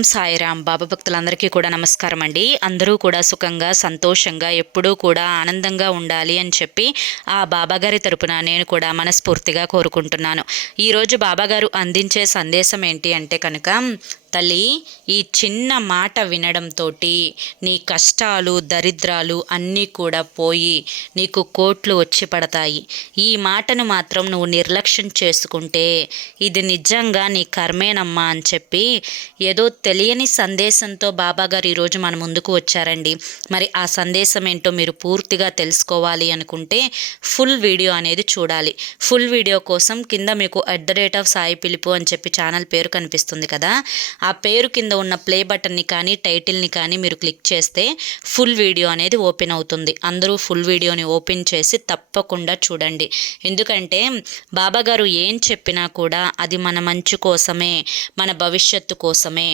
ఓం సాయిరామ్. బాబా భక్తులందరికీ కూడా నమస్కారం అండి. అందరూ కూడా సుఖంగా సంతోషంగా ఎప్పుడూ కూడా ఆనందంగా ఉండాలి అని చెప్పి ఆ బాబాగారి తరపున నేను కూడా మనస్ఫూర్తిగా కోరుకుంటున్నాను. ఈరోజు బాబాగారు అందించే సందేశం ఏంటి అంటే కనుక, తల్లి, ఈ చిన్న మాట వినడంతో నీ కష్టాలు దరిద్రాలు అన్నీ కూడా పోయి నీకు కోట్లు వచ్చి పడతాయి. ఈ మాటను మాత్రం నువ్వు నిర్లక్ష్యం చేసుకుంటే ఇది నిజంగా నీ కర్మేనమ్మా అని చెప్పి ఏదో తెలియని సందేశంతో బాబాగారు ఈరోజు మన ముందుకు వచ్చారండి. మరి ఆ సందేశం ఏంటో మీరు పూర్తిగా తెలుసుకోవాలి అనుకుంటే ఫుల్ వీడియో అనేది చూడాలి. ఫుల్ వీడియో కోసం కింద మీకు @సాయి పిలుపు అని చెప్పి ఛానల్ పేరు కనిపిస్తుంది కదా, ఆ పేరు కింద ఉన్న ప్లే బటన్ని కానీ టైటిల్ని కానీ మీరు క్లిక్ చేస్తే ఫుల్ వీడియో అనేది ఓపెన్ అవుతుంది. అందరూ ఫుల్ వీడియోని ఓపెన్ చేసి తప్పకుండా చూడండి. ఎందుకంటే బాబాగారు ఏం చెప్పినా కూడా అది మన మంచి కోసమే, మన భవిష్యత్తు కోసమే.